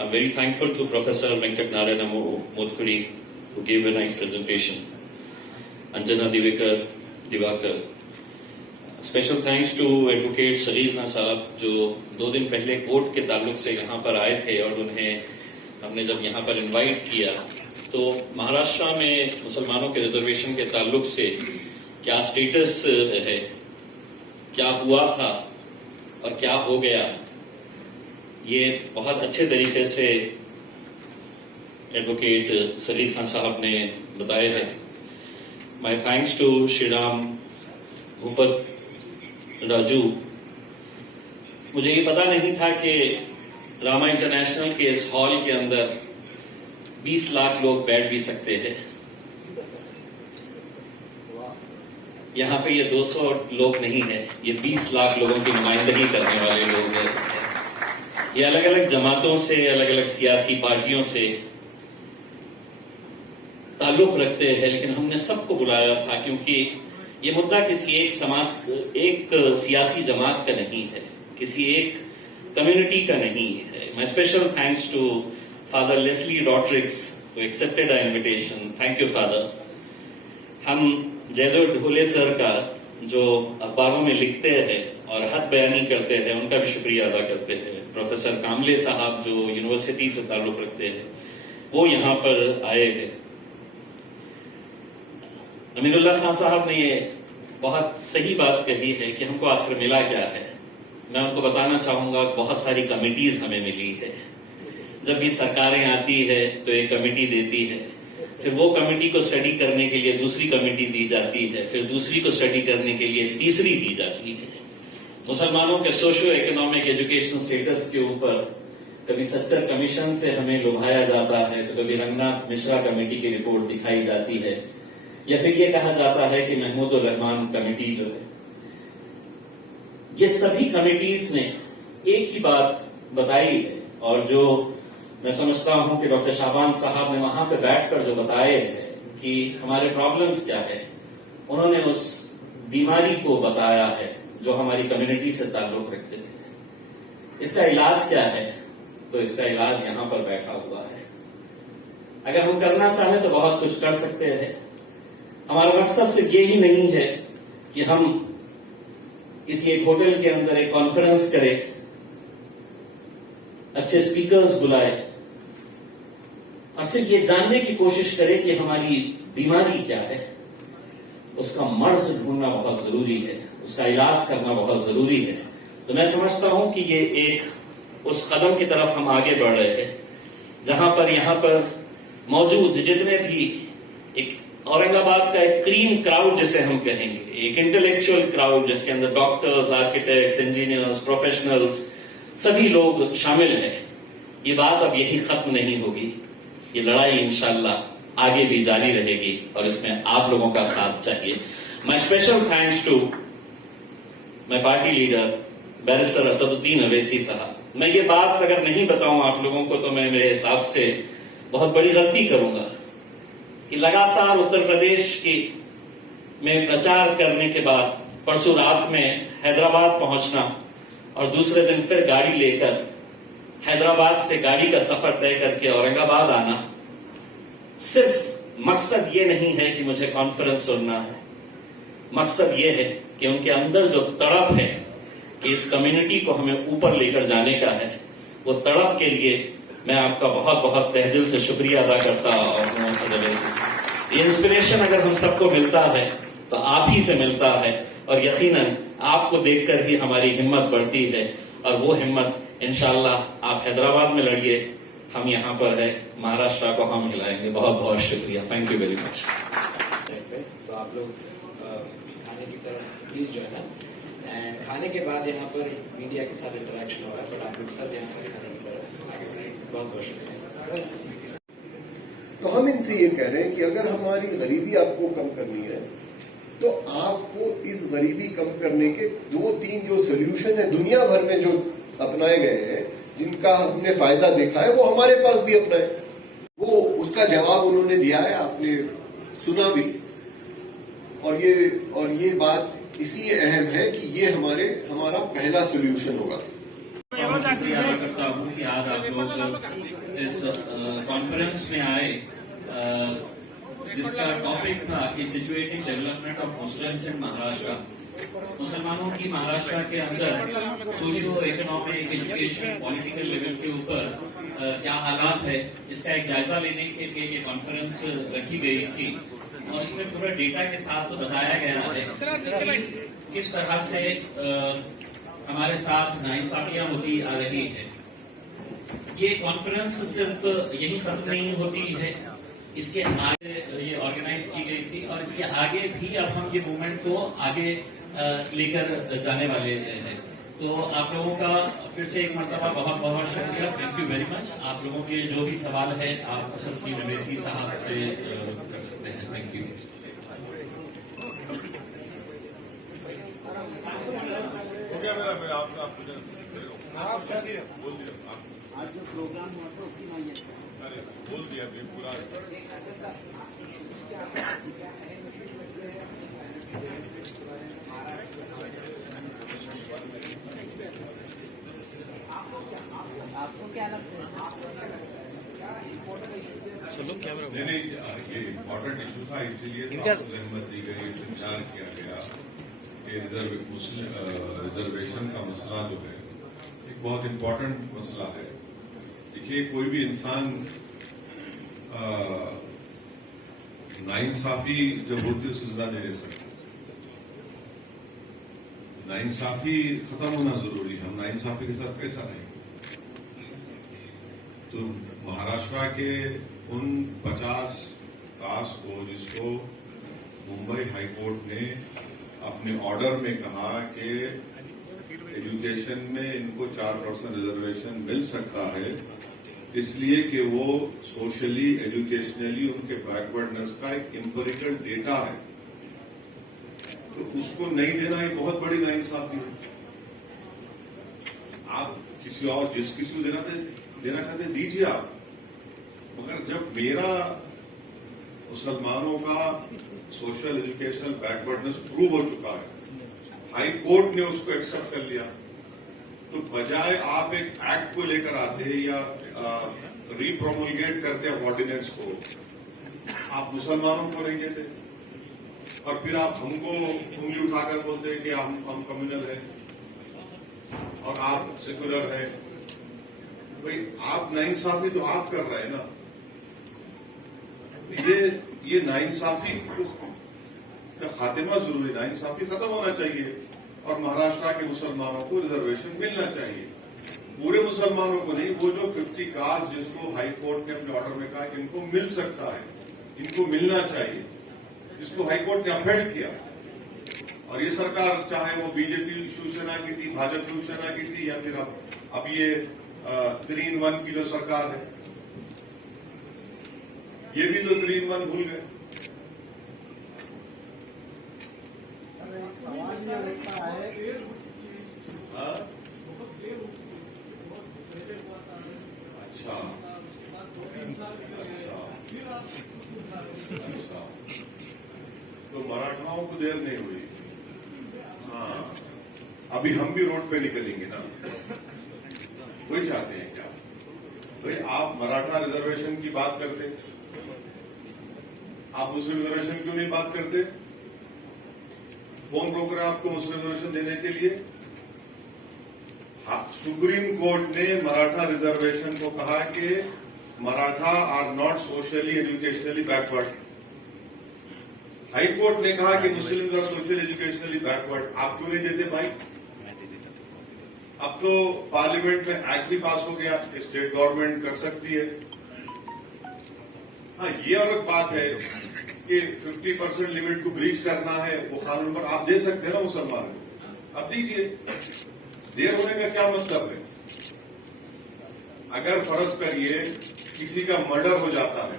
I'm very thankful to Professor Venkat Narayana Modkuri who gave a nice presentation. Anjana Divakar. Special thanks to Advocate Sageer Khan साहब जो 2 दिन पहले court के ताल्लुक से यहाँ पर आए थे और उन्हें हमने जब यहाँ पर इनवाइट किया तो महाराष्ट्र में मुसलमानों के रिजर्वेशन के ताल्लुक से क्या स्टेटस है, क्या हुआ था और क्या हो गया, ये बहुत अच्छे तरीके से एडवोकेट सलील खान साहब ने बताया है। My thanks to Shri Ram Bhupat Raju. मुझे ये पता नहीं था कि रामा इंटरनेशनल के इस हॉल के अंदर 20 लाख लोग बैठ भी सकते हैं। यहाँ पे ये 200 लोग नहीं है, ये 20 लाख लोगों की नुमाइंदगी करने वाले लोग हैं। ये अलग अलग जमातों से, अलग अलग सियासी पार्टियों से ताल्लुक रखते हैं, लेकिन हमने सबको बुलाया था क्योंकि ये मुद्दा किसी एक सियासी जमात का नहीं है, किसी एक कम्युनिटी का नहीं है। My special thanks to father Leslie Rodricks who accepted our invitation. Thank you, Father. हम जयदेव ढोले सर का जो अखबारों में लिखते हैं और हद बयानी करते हैं उनका भी शुक्रिया अदा करते हैं। प्रोफेसर कामले साहब जो यूनिवर्सिटी से ताल्लुक रखते हैं वो यहाँ पर आए हैं। अमीरुल्लाह खान साहब ने ये बहुत सही बात कही है कि हमको आखिर मिला क्या है। मैं उनको बताना चाहूंगा बहुत सारी कमिटीज हमें मिली है। जब भी सरकारें आती है तो एक कमेटी देती है, फिर वो कमेटी को स्टडी करने के लिए दूसरी कमेटी दी जाती है, फिर दूसरी को स्टडी करने के लिए तीसरी दी जाती है। मुसलमानों के सोशियो इकोनॉमिक एजुकेशनल स्टेटस के ऊपर कभी सच्चर कमीशन से हमें लुभाया जाता है, तो कभी रंगनाथ मिश्रा कमेटी की रिपोर्ट दिखाई जाती है, या फिर ये कहा जाता है कि महमूदुर रहमान कमेटी जो है। ये सभी कमेटीज ने एक ही बात बताई है और जो मैं समझता हूं कि डॉक्टर शाहबान साहब ने वहां पे बैठकर जो बताए हैं कि हमारे प्रॉब्लम्स क्या है, उन्होंने उस बीमारी को बताया है जो हमारी कम्युनिटी से ताल्लुक रखते हैं। इसका इलाज क्या है, तो इसका इलाज यहां पर बैठा हुआ है। अगर हम करना चाहें तो बहुत कुछ कर सकते हैं। हमारा मकसद सिर्फ ये ही नहीं है कि हम किसी एक होटल के अंदर एक कॉन्फ्रेंस करें, अच्छे स्पीकर्स बुलाए और सिर्फ ये जानने की कोशिश करें कि हमारी बीमारी क्या है। उसका मर्ज ढूंढना बहुत जरूरी है, उसका इलाज करना बहुत जरूरी है। तो मैं समझता हूं कि ये एक उस कदम की तरफ हम आगे बढ़ रहे हैं जहां पर यहां पर मौजूद जितने भी एक औरंगाबाद का एक क्रीम क्राउड जिसे हम कहेंगे, एक इंटेलेक्चुअल क्राउड जिसके अंदर डॉक्टर्स, आर्किटेक्ट्स, इंजीनियर्स, प्रोफेशनल्स सभी लोग शामिल हैं। ये बात अब यही खत्म नहीं होगी, ये लड़ाई इंशाल्लाह आगे भी जारी रहेगी और इसमें आप लोगों का साथ चाहिए। My special thanks to my party leader barrister Asaduddin Owaisi साहब। मैं ये बात अगर नहीं बताऊं आप लोगों को तो मैं मेरे हिसाब से बहुत बड़ी गलती करूंगा कि लगातार उत्तर प्रदेश की में प्रचार करने के बाद परसों रात में हैदराबाद पहुंचना और दूसरे दिन फिर गाड़ी लेकर हैदराबाद से गाड़ी का सफर तय करके औरंगाबाद आना, सिर्फ मकसद ये नहीं है कि मुझे कॉन्फ्रेंस सुनना है। मकसद ये है कि उनके अंदर जो तड़प है कि इस कम्युनिटी को हमें ऊपर लेकर जाने का है, वो तड़प के लिए मैं आपका बहुत बहुत तहे दिल से शुक्रिया अदा करता हूं। ये इंस्पिरेशन अगर हम सबको मिलता है तो आप ही से मिलता है और यकीनन आपको देखकर ही हमारी हिम्मत बढ़ती है और वो हिम्मत इंशाल्लाह आप हैदराबाद में लड़िए, हम यहाँ पर है, महाराष्ट्र को हम हिलाएंगे। बहुत बहुत शुक्रिया, थैंक यू वेरी मच। तो आप लोग खाने की तरफ प्लीज ज्वाइन अस एंड खाने के बाद यहाँ पर मीडिया के साथ इंटरेक्शन होगा, बट आप लोग सब यहाँ पर खाने की तरफ आगे बढ़े। बहुत बहुत शुक्रिया। तो हम इनसे ये कह रहे हैं कि अगर हमारी गरीबी आपको कम करनी है तो आपको इस गरीबी कम करने के 2-3 जो सोल्यूशन है दुनिया भर में जो अपनाए गए हैं, जिनका हमने फायदा देखा है, वो हमारे पास भी अपनाए। वो उसका जवाब उन्होंने दिया है, आपने सुना भी। और ये बात इसलिए अहम है कि ये हमारा पहला सोल्यूशन होगा। बहुत शुक्रिया अदा करता हूँ कि आज आप लोग इस कॉन्फ्रेंस में आए, जिसका टॉपिक था कि situating development of Muslims in Maharashtra. मुसलमानों की महाराष्ट्र के अंदर socio economic, education, political level के ऊपर क्या हालात है, इसका एक जायजा लेने के लिए ये कॉन्फ्रेंस रखी गई थी। और इसमें पूरा डेटा के साथ बताया गया है कि किस तरह से हमारे साथ नाइंसाफियां होती आ रही है। ये कॉन्फ्रेंस सिर्फ यही खत्म नहीं होती है, इसके आगे ये ऑर्गेनाइज की गई थी और इसके आगे भी अब हम ये मूवमेंट को आगे लेकर जाने वाले हैं। तो आप लोगों का फिर से एक मरतबा बहुत बहुत शुक्रिया, थैंक यू वेरी मच। आप लोगों के जो भी सवाल है आप असद नवेसी साहब से कर सकते हैं। Thank you. आज जो प्रोग्राम हुआ था उसकी माहियत बोल दिया पूरा। आपको क्या लगता है? नहीं, ये इम्पोर्टेंट इशू था, इसीलिए तो आपको जहमत दी गई, संचार किया गया कि रिजर्वेशन का मसला जो है एक बहुत इम्पोर्टेंट मसला है। देखिए, कोई भी इंसान नाइंसाफी जब होती है उसे सजा नहीं दे सकता। नाइंसाफी खत्म होना जरूरी है। हम नाइंसाफी के साथ कैसा रहेंगे? तो महाराष्ट्र के उन 50 कास्ट को जिसको मुंबई हाईकोर्ट ने अपने ऑर्डर में कहा कि एजुकेशन में इनको 4% रिजर्वेशन मिल सकता है, इसलिए कि वो सोशली एजुकेशनली उनके बैकवर्डनेस का एक एम्पिरिकल डेटा है, तो उसको नहीं देना एक बहुत बड़ी नाइंसाफी है। आप किसी और जिस किसी को देना चाहते हैं दीजिए आप, मगर जब मेरा मुसलमानों का सोशल एजुकेशनल बैकवर्डनेस प्रूव हो चुका है, हाई कोर्ट ने उसको एक्सेप्ट कर लिया, तो बजाय आप एक एक्ट को लेकर आते या रीप्रोमulgate करते हैं ऑर्डिनेंस को, आप मुसलमानों को नहीं देते और फिर आप हमको उंगली उठाकर बोलते हैं कि हम कम्युनल हैं और आप सेक्युलर हैं। भाई, आप नाइंसाफी तो आप कर रहे हैं ना। ये नाइंसाफी का खात्मा जरूरी, नाइंसाफी खत्म होना चाहिए और महाराष्ट्र के मुसलमानों को रिजर्वेशन मिलना चाहिए। पूरे मुसलमानों को नहीं, वो जो 50 कास्ट जिसको हाई कोर्ट ने अपने ऑर्डर में कहा कि इनको मिल सकता है, इनको मिलना चाहिए, इसको हाई कोर्ट ने अपहेल्ड किया। और ये सरकार, चाहे वो बीजेपी शिवसेना की थी, भाजपा शिवसेना की थी, या फिर अब ये 3-in-1 की जो सरकार है, ये भी तो 3-in-1 भूल गए। अच्छा, तो मराठाओं को देर नहीं हुई। हाँ, अभी हम भी रोड पे निकलेंगे ना। वही चाहते हैं क्या? भाई, आप मराठा रिजर्वेशन की बात करते, आप मुस्लिम रिजर्वेशन क्यों नहीं बात करते? कौन रोक रहा है आपको मुस्लिम रिजर्वेशन देने के लिए? हाँ, सुप्रीम कोर्ट ने मराठा रिजर्वेशन को कहा कि Maratha are not socially educationally backward. High court ने कहा कि Muslim are socially educationally backward. आप क्यों नहीं देते भाई? अब तो पार्लियामेंट में एक्ट भी पास हो गया कि स्टेट गवर्नमेंट कर सकती है। हाँ, ये और एक बात है कि 50% लिमिट को ब्रीच करना है, वो कानून पर आप दे सकते हैं ना मुसलमान को, अब दीजिए। देर होने का क्या मतलब है? अगर फर्ज करिए किसी का मर्डर हो जाता है,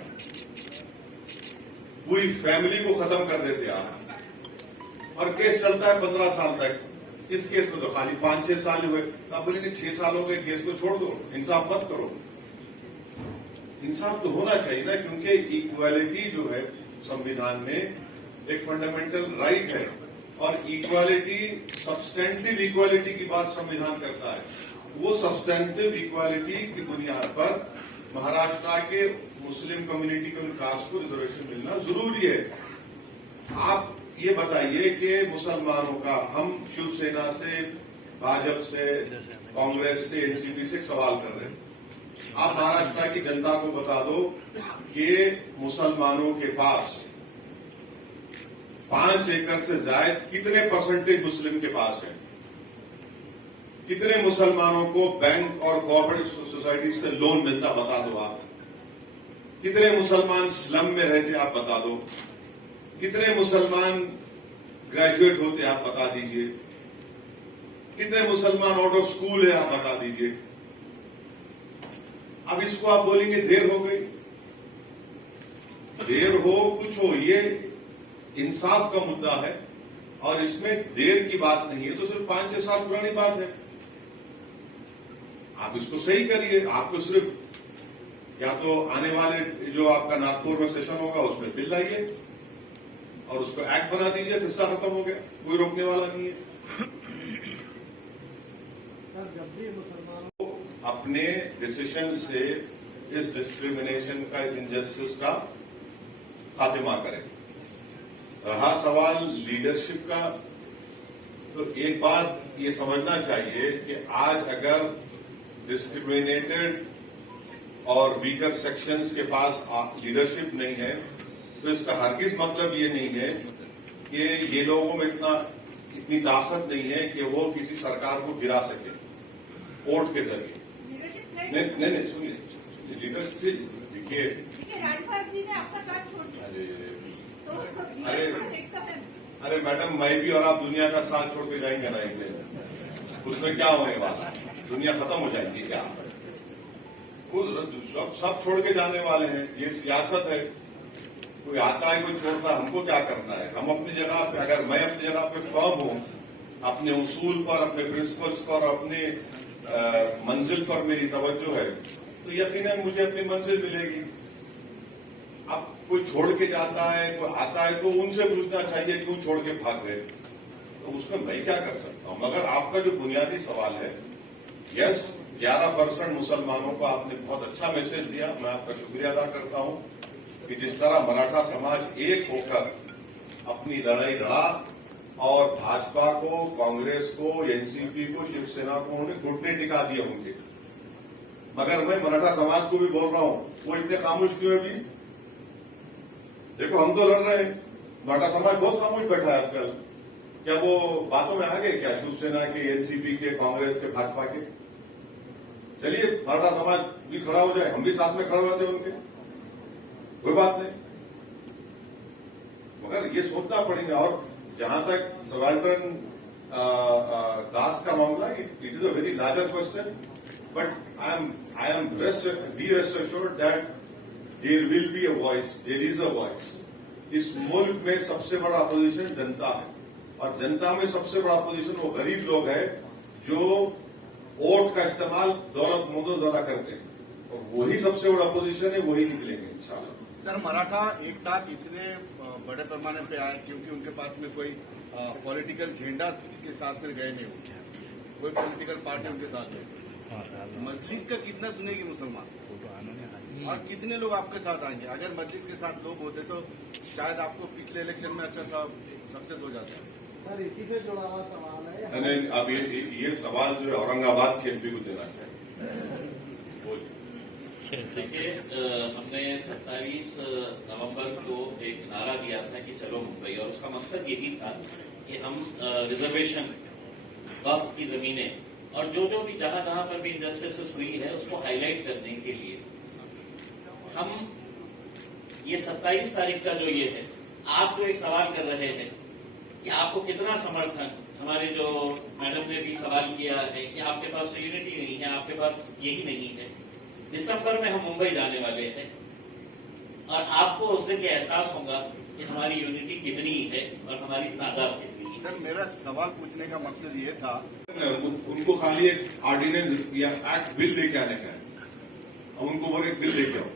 पूरी फैमिली को खत्म कर देते आप, और केस चलता है 15 साल तक। इस केस में तो खाली 5-6 साल हुए, तो आप बोलेंगे 6 सालों के केस को छोड़ दो, इंसाफ मत करो। इंसाफ तो होना चाहिए ना, क्योंकि इक्वालिटी जो है संविधान में एक फंडामेंटल राइट है, और इक्वालिटी, सब्सटेंटिव इक्वालिटी की बात संविधान करता है। वो सब्सटेंटिव इक्वालिटी की बुनियाद पर महाराष्ट्र के मुस्लिम कम्युनिटी के कास्ट को रिजर्वेशन मिलना जरूरी है। आप ये बताइए कि मुसलमानों का, हम शिवसेना से, भाजपा से, कांग्रेस से, एनसीपी से एक सवाल कर रहे हैं, आप महाराष्ट्र की जनता को बता दो कि मुसलमानों के पास 5 एकड़ से ज्यादा कितने परसेंटेज मुस्लिम के पास है? कितने मुसलमानों को बैंक और कोऑपरेटिव सोसाइटी से लोन मिलता, बता दो आप। कितने मुसलमान स्लम में रहते, आप बता दो। कितने मुसलमान ग्रेजुएट होते, आप बता दीजिए। कितने मुसलमान आउट ऑफ स्कूल है, आप बता दीजिए। अब इसको आप बोलेंगे देर हो गई, देर हो कुछ हो, ये इंसाफ का मुद्दा है और इसमें देर की बात नहीं है। तो सिर्फ 5-6 साल पुरानी बात है, आप इसको सही करिए। आपको सिर्फ या तो आने वाले जो आपका नागपुर में सेशन होगा उसमें बिल लाइए और उसको एक्ट बना दीजिए, हिस्सा खत्म हो गया, कोई रोकने वाला नहीं है। सर, जब भी मुसलमानों तो अपने डिसीजन से इस डिस्क्रिमिनेशन का, इस इनजस्टिस का खात्मा करें। रहा सवाल लीडरशिप का, तो एक बात ये समझना चाहिए कि आज अगर डिस्क्रिमिनेटेड और वीकर सेक्शंस के पास लीडरशिप नहीं है तो इसका हरगिज मतलब ये नहीं है कि ये लोगों में इतनी ताकत नहीं है कि वो किसी सरकार को गिरा सके वोट के जरिए। नहीं सुनिए, लीडरशिप देखिए, राजपाल जी ने आपका साथ छोड़ दिया तो अरे मैडम, मैं भी और आप दुनिया का साथ छोड़ के जाएंगे ना एक दिन, उसमें क्या होने वाला है? दुनिया खत्म हो जाएगी क्या? वो सब छोड़ के जाने वाले हैं, ये सियासत है। कोई आता है, कोई छोड़ता है, हमको क्या करना है? हम अपनी जगह पे, अगर मैं अपनी जगह पे फर्म हूं, अपने उसूल पर, अपने प्रिंसिपल्स पर, अपने मंजिल पर मेरी तवज्जो है, तो यकीनन मुझे अपनी मंजिल मिलेगी। अब कोई छोड़ के जाता है, कोई आता है, तो उनसे पूछना चाहिए क्यों छोड़ के भाग गए, तो उसमें मैं क्या कर सकता हूं? मगर आपका जो बुनियादी सवाल है, यस 11% मुसलमानों को आपने बहुत अच्छा मैसेज दिया, मैं आपका शुक्रिया अदा करता हूं कि जिस तरह मराठा समाज एक होकर अपनी लड़ाई लड़ा और भाजपा को, कांग्रेस को, एनसीपी को, शिवसेना को उन्हें घुटने टिका दिए होंगे। मगर मैं मराठा समाज को भी बोल रहा हूं, वो इतने खामोश क्यों है अभी? देखो, हम तो लड़ रहे हैं, मराठा समाज बहुत खामोश बैठा है आजकल। क्या वो बातों में आ गए क्या? शिवसेना के, एनसीपी के, कांग्रेस के, भाजपा के? चलिए मराठा समाज भी खड़ा हो जाए, हम भी साथ में खड़े होते हैं उनके, कोई बात नहीं। मगर ये सोचना पड़ेगा। और जहां तक सबाल्टर्न कास्ट का मामला, it is a very larger question, but I am rest assured that there will be a voice, there is a voice. इस मुल्क में सबसे बड़ा अपोजिशन जनता है और जनता में सबसे बड़ा अपोजिशन वो गरीब लोग हैं जो वोट का इस्तेमाल दौलतमंदों ज्यादा करते हैं, और वही सबसे बड़ा अपोजिशन है, वही निकलेंगे इंशाल्लाह। सर, मराठा एक साथ इतने बड़े पैमाने पे आए क्योंकि उनके पास में कोई पॉलिटिकल झंडा के साथ में गए नहीं होते, कोई पॉलिटिकल पार्टी उनके साथ नहीं। मजलिस का कितना सुनेगी मुसलमान और कितने लोग आपके साथ आएंगे? अगर मजलिस के साथ लोग होते तो शायद आपको पिछले इलेक्शन में अच्छा सा सक्सेस हो जाता। सर, इसी से जुड़ा हुआ सवाल है। नहीं, अब ये सवाल जो है औरंगाबाद के एमपी को देना चाहिए। बोलिए। देखिए, हमने 27 नवंबर को एक नारा दिया था कि चलो मुंबई, और उसका मकसद यही था कि हम रिजर्वेशन, वक्फ की जमीनें और जो भी जहां पर भी इंजस्टिस हुई है उसको हाईलाइट करने के लिए हम ये 27 तारीख का जो ये है, आप जो एक सवाल कर रहे हैं कि आपको कितना समर्थन, हमारे जो मैडम ने भी सवाल किया है कि आपके पास यूनिटी नहीं है, आपके पास यही नहीं है। दिसंबर में हम मुंबई जाने वाले हैं और आपको उस दिन ये एहसास होगा कि हमारी यूनिटी कितनी है और हमारी तादाद कितनी है। सर, मेरा सवाल पूछने का मकसद ये था, उनको खाली एक ऑर्डिनेंस या एक्ट बिल लेके आने का है, हम उनको बोले बिल लेके आओ।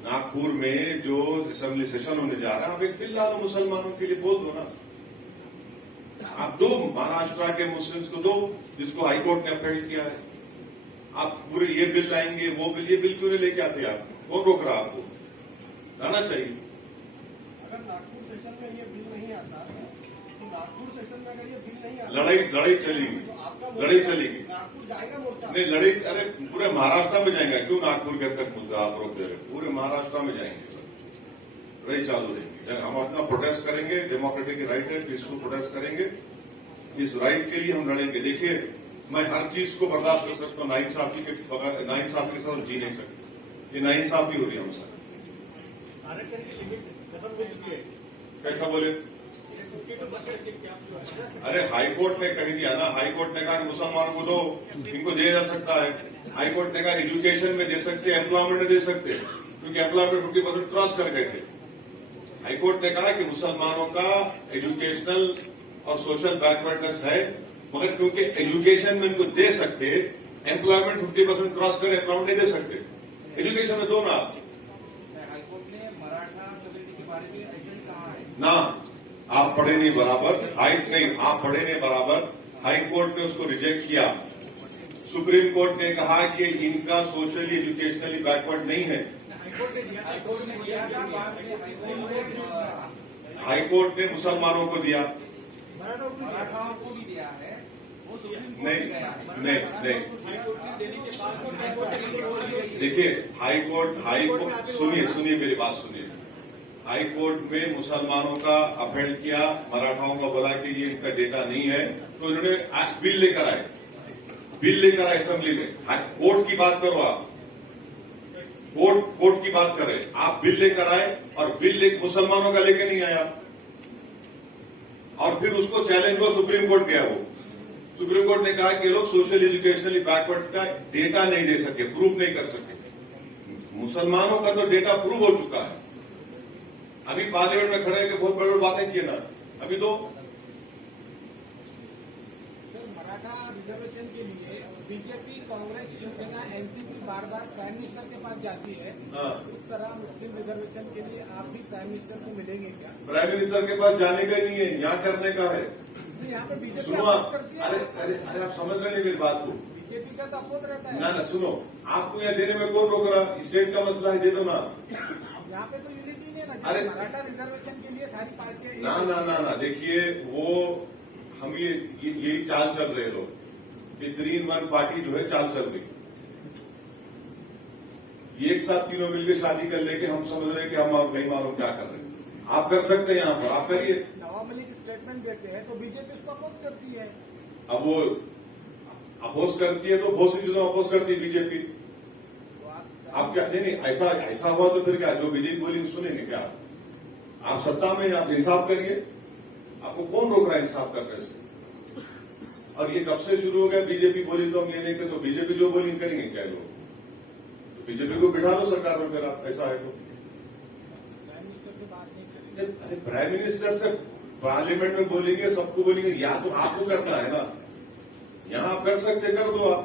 नागपुर में जो असेंबली सेशन होने जा रहा है, आप एक बिल ला दो, मुसलमानों के लिए बोल दो ना। आप दो, महाराष्ट्र के मुस्लिम्स को दो, जिसको हाईकोर्ट ने अपील किया है। आप पूरे ये बिल लाएंगे, वो बिल, ये बिल क्यों नहीं लेके आते आप? कौन रोक रहा आपको? लाना चाहिए। अगर नागपुर सेशन में ये बिल नहीं आता तो नागपुर सेशन में अगर ये बिल नहीं आता लड़ाई चलेगी, तो आपका लड़ाई चलेगी। नागपुर जाएगा मोर्चा? नहीं, लड़ाई, अरे पूरे महाराष्ट्र में जाएंगे, क्यों नागपुर के तक मुद्दा आप रोक दे रहे? पूरे महाराष्ट्र में जाएंगे, लड़ाई चालू रहेगी। हम अपना प्रोटेस्ट करेंगे, डेमोक्रेटिक राइट है, पीसफुल प्रोटेस्ट करेंगे। इस राइट के लिए हम लड़ेंगे। देखिए, मैं हर चीज को बर्दाश्त कर सकता हूँ, नाइंसाफी के साथ हम जी नहीं सकते। ये नाइंसाफी हो रही है हमसे। आरक्षण की लिमिट खत्म हो चुकी है। कैसा बोले? अरे हाईकोर्ट ने कह दिया ना, हाईकोर्ट ने कहा कि मुसलमानों को दो, इनको दिया जा सकता है। हाईकोर्ट ने कहा एजुकेशन में दे सकते, एम्प्लॉयमेंट में दे सकते, क्योंकि एम्प्लॉयमेंट 50% क्रॉस कर गए थे। हाईकोर्ट ने कहा कि मुसलमानों का एजुकेशनल और सोशल बैकवर्डनेस है, मगर क्योंकि एजुकेशन में इनको दे सकते, एम्प्लॉयमेंट 50% क्रॉस कर एम्प्लॉयमेंट नहीं दे सकते। एजुकेशन में दो ना। हाईकोर्ट ने मराठा कम्युनिटी के बारे में ऐसा ही कहा है ना, आप पढ़े नहीं बराबर, आप पढ़े नहीं बराबर। हाईकोर्ट ने उसको रिजेक्ट किया। सुप्रीम कोर्ट ने कहा कि इनका सोशली एजुकेशनली बैकवर्ड नहीं है। हाईकोर्ट ने मुसलमानों को दिया, मराठाओं को भी दिया है। नहीं। देखिए, हाईकोर्ट सुनिए मेरी बात सुनिए। हाईकोर्ट में मुसलमानों का अपहेल किया, मराठाओं का बोला कि ये इनका डेटा नहीं है, तो इन्होंने बिल लेकर आए असेंबली में। कोर्ट की बात करो आप, कोर्ट की बात करें आप। बिल लेकर आए और बिल मुसलमानों का लेके नहीं आया, और फिर उसको चैलेंज हुआ, सुप्रीम कोर्ट गया। वो सुप्रीम कोर्ट ने कहा कि लोग सोशल एजुकेशनली बैकवर्ड का डेटा नहीं दे सके, प्रूव नहीं कर सके। मुसलमानों का तो डेटा प्रूव हो चुका है। अभी पार्लियामेंट में खड़े होकर बहुत बड़ी बातें किए ना, अभी तो सर, मराठा रिजर्वेशन के लिए बीजेपी, कांग्रेस, शिवसेना, एनसीपी बार प्राइम मिनिस्टर के पास जाती है। उस तरह मुस्लिम रिजर्वेशन के लिए आप भी प्राइम मिनिस्टर को मिलेंगे क्या? प्राइम मिनिस्टर के पास जाने का नहीं है, यहाँ करने का है। यहाँ पे बीजेपी सुनो आप, अरे आप समझ रहे नहीं मेरी बात को। बीजेपी का तो अपोज रहता है ना, सुनो, आपको यहाँ देने में कौन रोक रहा? स्टेट का मसला है, दे दो ना। यहाँ पे तो यूनिटी नहीं है ना। अरे मराठा रिजर्वेशन के लिए सारी पार्टियां ना, देखिए, वो हम यही चाल चल रहे लोग, ये 3-1 पार्टी जो है चाल चल रही। एक साथ तीनों मिलकर शादी कर लेके हम समझ रहे कि हम आप नहीं मालूम क्या कर रहे हैं। आप कर सकते हैं, यहाँ पर आप करिए। नवाब मलिक स्टेटमेंट देते हैं तो बीजेपी उसको अपोज करती है। अब वो अपोज करती है तो बहुत सी चीजों अपोज करती है बीजेपी। आप क्या, नहीं, ऐसा हुआ तो फिर क्या, जो बीजेपी बोली सुनेंगे क्या? आप सत्ता में, आप इंसाफ करिए। आपको कौन रोक रहा है इंसाफ करने से? और ये कब से शुरू हो गया? बीजेपी बोली तो हम ये नहीं करते, तो बीजेपी जो बोली करेंगे क्या लोग? तो बीजेपी को बिठा दो सरकार में, फिर आप ऐसा है तो। प्राइम मिनिस्टर से बात नहीं करेंगे। अरे प्राइम मिनिस्टर से पार्लियामेंट में बोलेंगे, सबको बोलेंगे, या तो आपको करना है ना, यहाँ आप कर सकते, कर दो आप।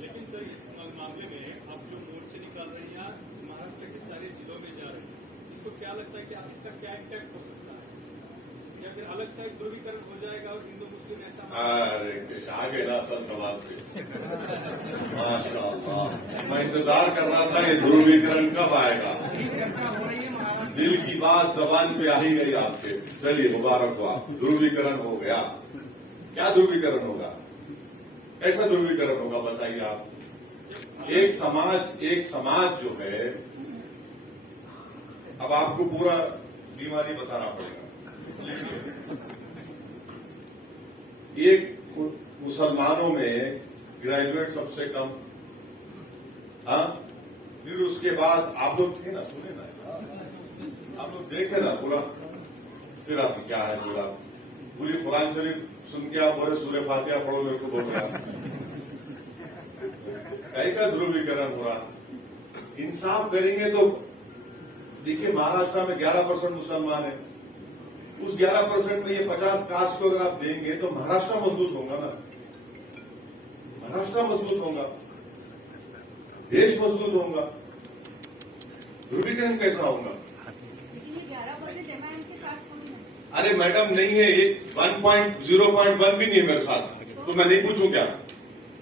लेकिन सर, इस मामले में आप जो मोर्चे निकाल रहे हैं, महाराष्ट्र के सारे जिलों में जा रहे हैं, इसको क्या लगता है कि आप इसका क्या इम्पैक्ट हो सकता है, या फिर अलग सा एक ध्रुवीकरण हो जाएगा और हिंदू मुस्लिम ऐसा? अरे आ गए ना सन सवाल पे, माशाअल्लाह। मैं इंतजार कर रहा था ये ध्रुवीकरण कब आएगा। दिल की बात जबान पे आ ही गई आपके। चलिए, मुबारक हो, आप ध्रुवीकरण हो गया। क्या ध्रुवीकरण होगा? कैसा ध्रुवीकरण होगा बताइए आप। एक समाज जो है, अब आपको पूरा बीमारी बताना पड़ेगा। एक मुसलमानों में ग्रेजुएट सबसे कम, हाँ, फिर उसके बाद आप लोग थे ना, सुने ना, आप लोग देखे ना पूरा, फिर आप क्या है पूरी कुरान शरीफ सुन के आप बोले सूरह फातिहा पढ़ो, मेरे को बोल रहा कहीं का ध्रुवीकरण हुआ। इंसाफ करेंगे तो देखिए, महाराष्ट्र में 11% मुसलमान है। उस 11% में ये 50 कास्ट को अगर आप देंगे तो महाराष्ट्र मजबूत होगा ना, महाराष्ट्र मजबूत होगा, देश मजबूत होगा। ध्रुवीकरण कैसा होगा? लेकिन ये 11% एमआईएम के साथ थोड़ी अरे मैडम नहीं है, ये 1.0.1 भी नहीं है मेरे साथ, तो मैं नहीं पूछूं क्या?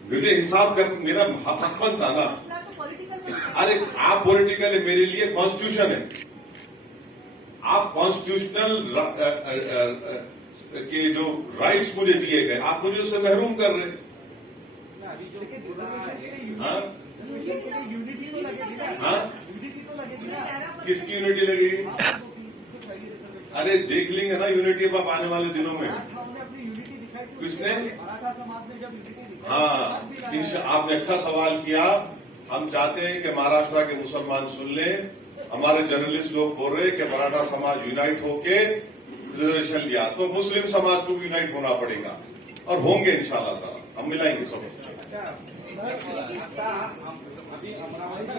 मुझे हिसाब कर, मेरा हक मत था ना। मसला तो पॉलिटिकल अरे आप पॉलिटिकल है, मेरे लिए कॉन्स्टिट्यूशन है। आप कॉन्स्टिट्यूशनल के जो राइट्स मुझे दिए गए, आप मुझे उससे महरूम कर रहे हैं। अभी जो बोला है हाँ? यूनिटी तो लगेगी ना, हाँ? यूनिटी तो लगेगी ना। किसकी यूनिटी लगेगी? अरे देख लेंगे ना यूनिटी अब आप आने वाले दिनों में। हमने अपनी यूनिटी दिखाई थी। किसने? मराठा समाज ने जब यूनिटी दिखाई, हाँ, आपने अच्छा सवाल किया। हम चाहते हैं कि महाराष्ट्र के मुसलमान सुन लें। हमारे जर्नलिस्ट लोग बोल रहे हैं कि मराठा समाज यूनाइट होके रिजर्वेशन लिया, तो मुस्लिम समाज को भी यूनाइट होना पड़ेगा, और होंगे इंशाल्लाह ताला। हम मिलाएंगे सब। अभी अमरावती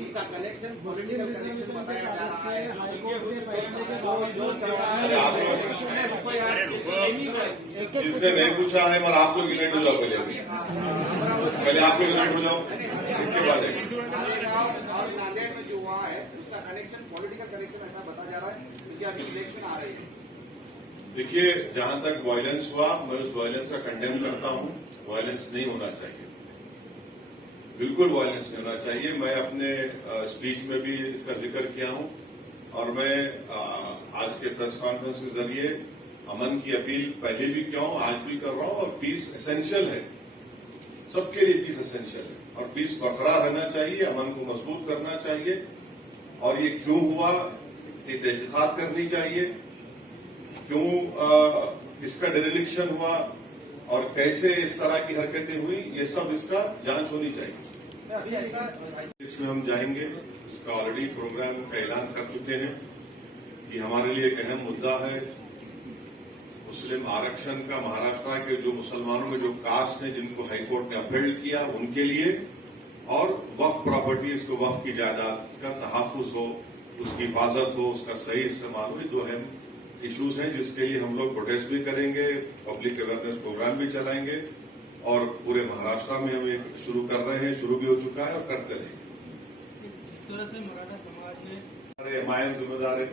इसका कनेक्शन पॉलिटिकल कनेक्शन बताया जा रहा है। हाईकोर्ट के फैसले के बावजूद अरे आप लोग जिसने नहीं पूछा है, मगर आप लोग यूनाइट हो जाओ पहले आप लोग यूनाइट हो जाओ, इसके बाद और नांदेड़ में जो हुआ है उसका कनेक्शन पॉलिटिकल कनेक्शन ऐसा बताया जा रहा है, क्योंकि अभी इलेक्शन आ रही है। देखिए, जहां तक वायलेंस हुआ, मैं उस वायलेंस का कंडेम करता हूं। वायलेंस नहीं होना चाहिए, बिल्कुल वायलेंस नहीं होना चाहिए। मैं अपने स्पीच में भी इसका जिक्र किया हूं, और मैं आज के प्रेस कॉन्फ्रेंस के जरिए अमन की अपील पहले भी किया हूं, आज भी कर रहा हूं। और पीस एसेंशियल है, सबके लिए पीस एसेंशियल है, और पीस बरकरार रहना चाहिए, अमन को मजबूत करना चाहिए। और ये क्यों हुआ, ये तहकीकात करनी चाहिए, क्यों इसका डिरेलिक्शन हुआ और कैसे इस तरह की हरकतें हुई, ये सब इसका जांच होनी चाहिए। इसमें हम जाएंगे, इसका ऑलरेडी प्रोग्राम का ऐलान कर चुके हैं कि हमारे लिए एक अहम मुद्दा है मुस्लिम आरक्षण का। महाराष्ट्र के जो मुसलमानों में जो कास्ट है, जिनको हाईकोर्ट ने अपील किया, उनके लिए, और वक्फ प्रॉपर्टी, इसको वक्फ की जायदाद का तहफ्फुज हो, उसकी हिफाजत हो, उसका सही इस्तेमाल हो। दो अहम इश्यूज हैं जिसके लिए हम लोग प्रोटेस्ट भी करेंगे, पब्लिक अवेयरनेस प्रोग्राम भी चलाएंगे, और पूरे महाराष्ट्र में हम एक शुरू कर रहे हैं, शुरू भी हो चुका है और करते रहेंगे। इस तरह से मराठा समाज ने, अरे एमआईएम जिम्मेदार है,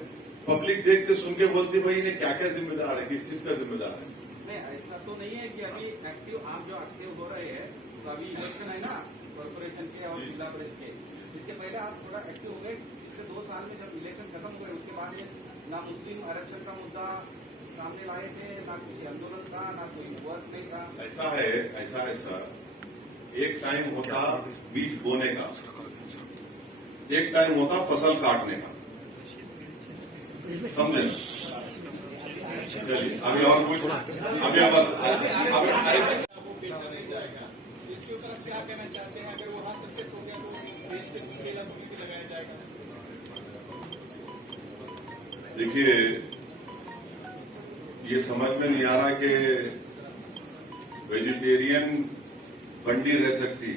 पब्लिक देख के सुन के बोलती भाई इन्हें क्या क्या जिम्मेदार है, किस चीज का जिम्मेदार है। नहीं ऐसा तो नहीं है कि अभी एक्टिव आप जो एक्टिव हो रहे हैं, तो अभी इलेक्शन है ना कॉर्पोरेशन के और जिला परिषद के, इसके पहले आप थोड़ा एक्टिव हो गए। पिछले 2 साल में जब इलेक्शन खत्म हुए, उसके बाद ना मुस्लिम आरक्षण का मुद्दा सामने लाए थे, ना किसी आंदोलन था, ना कोई वर्क नहीं था। ऐसा है सर, एक टाइम होता बीज बोने का, एक टाइम होता फसल काटने का, समझे? चलिए अभी और कुछ, अभी अब वो बेचा नहीं जाएगा, इसके ऊपर आप क्या कहना चाहते हैं? अगर वहाँ सक्सेस हो गया तो देश के दूसरे इलाकों में भी लगाया जाएगा। देखिए, ये समझ में नहीं आ रहा कि वेजिटेरियन बंडी रह सकती,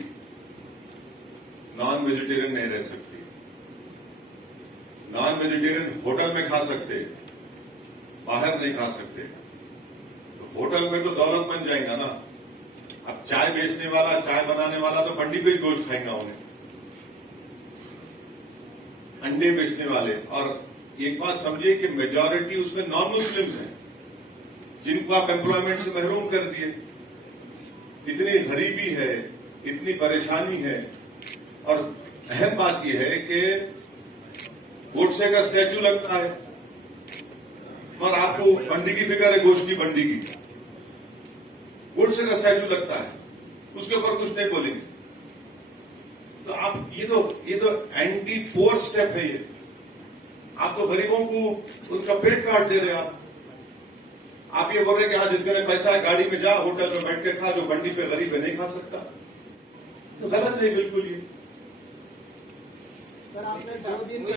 नॉन वेजिटेरियन नहीं रह सकती। नॉन वेजिटेरियन होटल में खा सकते, बाहर नहीं खा सकते। तो होटल में तो दौलत बन जाएगा ना। अब चाय बेचने वाला, चाय बनाने वाला तो बंडी पे गोश्त खाएगा उन्हें, अंडे बेचने वाले। और एक बात समझिए कि मेजॉरिटी उसमें नॉन मुस्लिम्स हैं, जिनको आप एम्प्लॉयमेंट से महरूम कर दिए। इतनी गरीबी है, इतनी परेशानी है। और अहम बात यह है कि गोडसे का स्टैचू लगता है, और आपको बंडी की फिक्र है, गोश्त की बंडी की। गोडसे का स्टैचू लगता है, उसके ऊपर कुछ नहीं बोलेंगे। तो आप ये तो एंटी पोअर स्टेप है। ये आप तो गरीबों को उनका पेट काट दे रहे हैं। आप ये बोल रहे हैं कि हाँ, जिसके ने पैसा है गाड़ी में जा, होटल में बैठ के खा, जो बंडी पे गरीब है नहीं खा सकता। तो गलत है बिल्कुल ये। सर आपसे 2 दिन